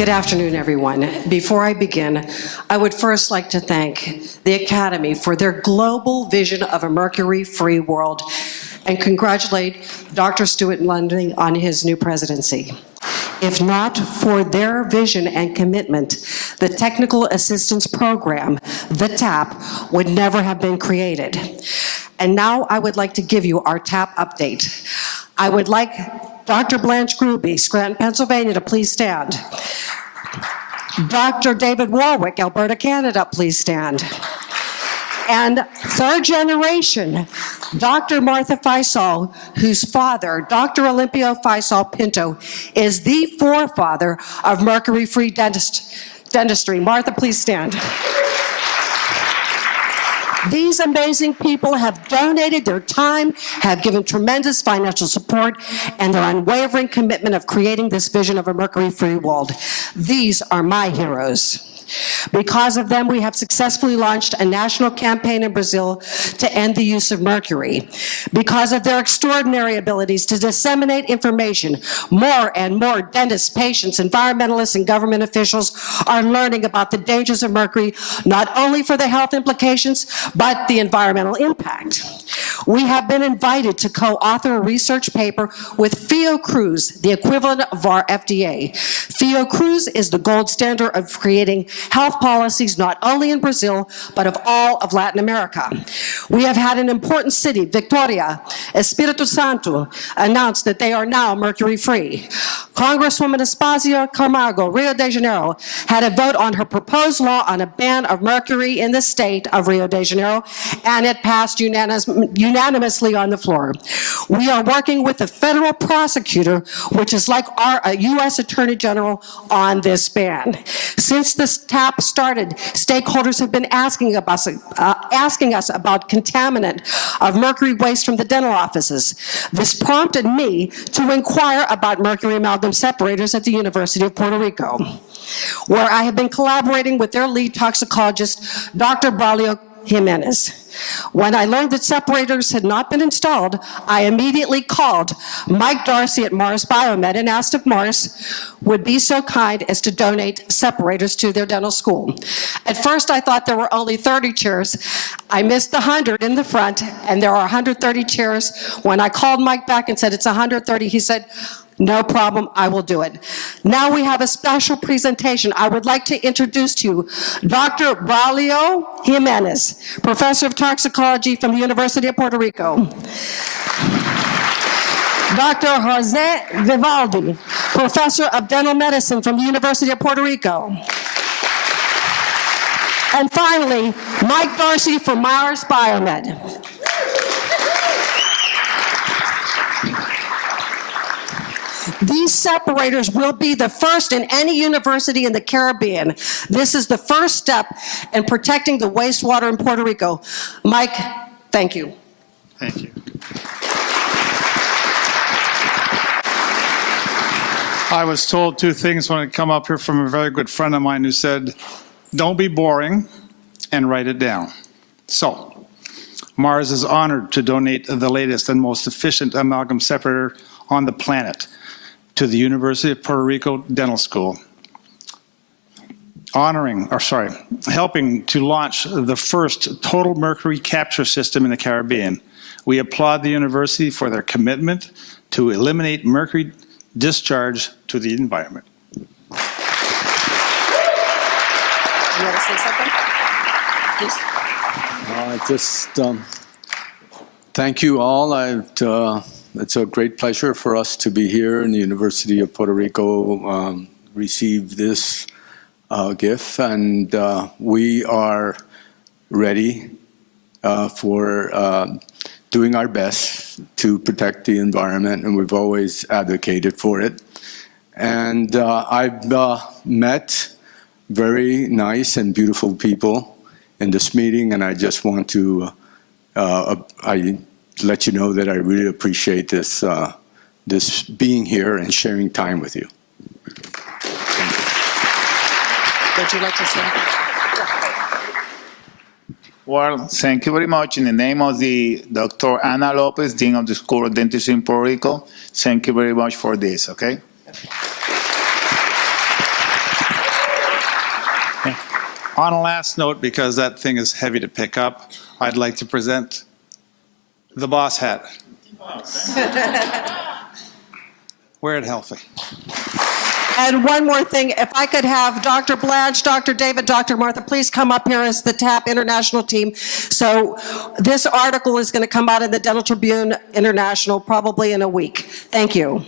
Good afternoon, everyone. Before I begin, I would first like to thank the Academy for their global vision of a mercury-free world and congratulate Dr. Stuart Lunding on his new presidency. If not for their vision and commitment, the Technical Assistance Program, the TAP, would never have been created. And now I would like to give you our TAP update. I would like Dr. Blanche Gruby, Scranton, Pennsylvania, to please stand. Dr. David Warwick, Alberta, Canada, please stand. And third generation, Dr. Martha Faisal, whose father, Dr. Olympio Faisal Pinto, is the forefather of mercury-free dentistry. Martha, please stand. These amazing people have donated their time, have given tremendous financial support, and their unwavering commitment of creating this vision of a mercury-free world. These are my heroes. Because of them, we have successfully launched a national campaign in Brazil to end the use of mercury. Because of their extraordinary abilities to disseminate information, more and more dentists, patients, environmentalists, and government officials are learning about the dangers of mercury, not only for the health implications, but the environmental impact. We have been invited to co-author a research paper with Fiocruz, the equivalent of our FDA. Fiocruz is the gold standard of creating health policies not only in Brazil, but of all of Latin America. We have had an important city, Victoria, Espírito Santo, announce that they are now mercury-free. Congresswoman Espacio Camargo, Rio de Janeiro, had a vote on her proposed law on a ban of mercury in the state of Rio de Janeiro, and it passed unanimously on the floor. We are working with the federal prosecutor, which is like our U.S. Attorney General, on this ban. Since this TAP started, stakeholders have been asking us about contaminant of mercury waste from the dental offices. This prompted me to inquire about mercury amalgam separators at the University of Puerto Rico, where I have been collaborating with their lead toxicologist, Dr. Braulio Jimenez. When I learned that separators had not been installed, I immediately called Mike Darcy at Mars Biomed and asked if Mars would be so kind as to donate separators to their dental school. At first, I thought there were only 30 chairs. I missed the 100 in the front, and there are 130 chairs. When I called Mike back and said it's 130, he said, "No problem, I will do it." Now we have a special presentation. I would like to introduce to you Dr. Braulio Jimenez, Professor of Toxicology from the University of Puerto Rico. Dr. Jose Vivaldi, Professor of Dental Medicine from the University of Puerto Rico. And finally, Mike Darcy from Mars Biomed. These separators will be the first in any university in the Caribbean. This is the first step in protecting the wastewater in Puerto Rico. Mike, thank you. Thank you. I was told two things when I come up here from a very good friend of mine who said, don't be boring and write it down. So, Mars is honored to donate the latest and most efficient amalgam separator on the planet to the University of Puerto Rico Dental School, helping to launch the first total mercury capture system in the Caribbean. We applaud the university for their commitment to eliminate mercury discharge to the environment. You want to say something? Please. Thank you all. It's a great pleasure for us to be here in the University of Puerto Rico, receive this gift, and we are ready for doing our best to protect the environment, and we've always advocated for it. And I've met very nice and beautiful people in this meeting, and I just want to let you know that I really appreciate this this being here and sharing time with you. Thank you. Would you like to say anything? Well, thank you very much. In the name of the Dr. Ana Lopez, Dean of the School of Dentistry in Puerto Rico, thank you very much for this, okay? On a last note, because that thing is heavy to pick up, I'd like to present the boss hat. Wear it healthy. And one more thing, if I could have Dr. Blanche, Dr. David, Dr. Martha, please come up here as the TAP International team. So this article is going to come out in the Dental Tribune International probably in a week. Thank you.